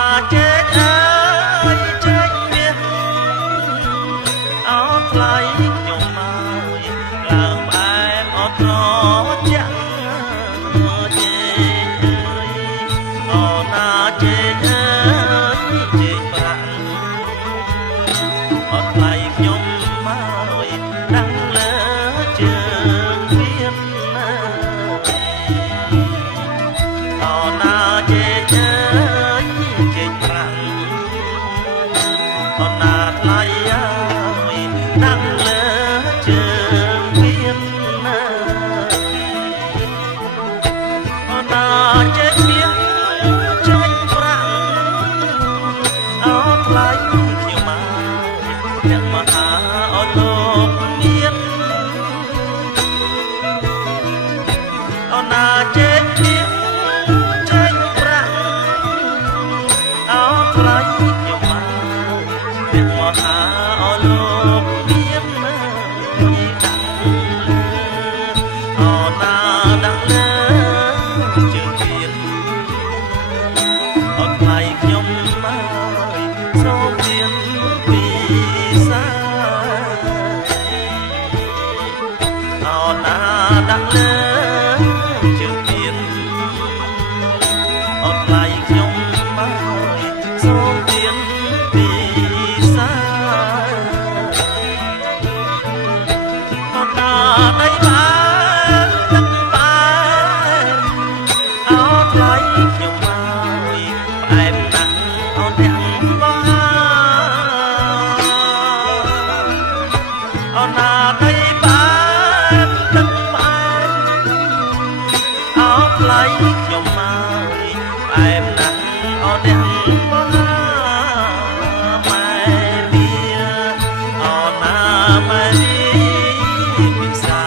ណាចេកអើយចេកមាសអោថ្លៃខ្ញុំមកឡើងផ្អែមអត់ត្រជាក់ចេកអើយអូណាចេកអើយចេកប្រាក់អត់ថ្លៃខ្ញុំមកដឹងលើជើងមានអូណាចេកអើយចេកប្រាក់អូណាថ្លៃអើយដឹងលើជើងមានអូណាចេកមាសចេកប្រាក់អូថ្លៃខ្ញុំមកអ្នកមហាអូលោកមានអូណាចេកមាសចេកប្រាក់អូថ្លៃខ្ញុំមកអ្នកមហាអូលោកមានដាក់អូណាដាក់លើជើងមានអូថ្លៃខ្ញុំមកសូមមានពីសាអូណាដាក់លើជើងមានអូថ្លៃខ្ញុំមកសូមមានពីសាអូណាដៃបានទឹកបានអូថ្លៃខ្ញុំមកផ្អែមណាស់អូទាំងបានអូណាដៃបានទឹកបានអូថ្លៃខ្ញុំមកផ្អែមណាស់អូទាំងបានម៉ែវាអូណាម៉ែពិសា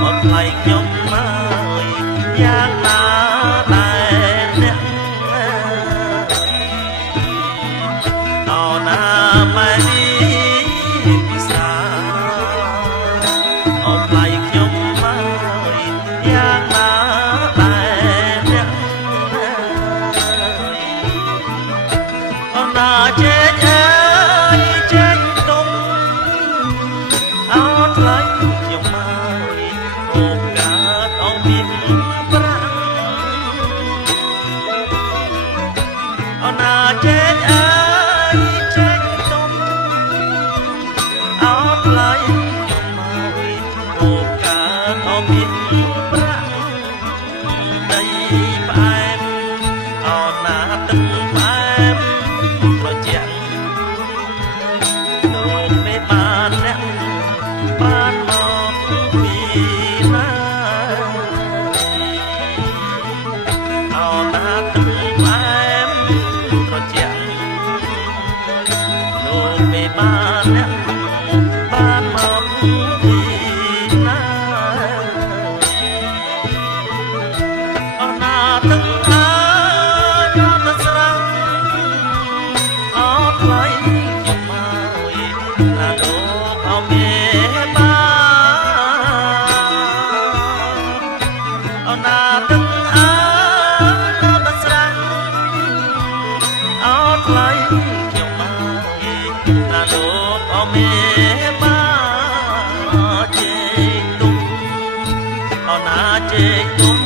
អូថ្លៃខ្ញុំមកយ៉ាងណាដែរអ្នកអូណាម៉ែពិសាអូថ្លៃខ្ញុំមកយ៉ាងណាដែរអ្នកអូណាចេកអើយចេកទុំអូថ្លៃខ្ញុំមកអូកើតអូមានប្រាក់អូណាចេកអើយចេកទុំអូថ្លៃខ្ញុំមកអូកើតអូមានប្រាក់ដីផ្អែមអូណាទឹកផ្អែមត្រជាក់លោកមេបានអ្នកបានមកពីណាអូណាទឹកផ្អែមត្រជាក់លោកមេបានអ្នកបានមកពីណាអូណាទឹកអើយអត់ស្រស់អូថ្លៃខ្ញុំមកណាលោកអូមេបានអូណាទឹកអើយអត់ស្រស់អូថ្លៃខ្ញុំមកណាលោកអូមេបានជេកទុំអូណាជេកទុំ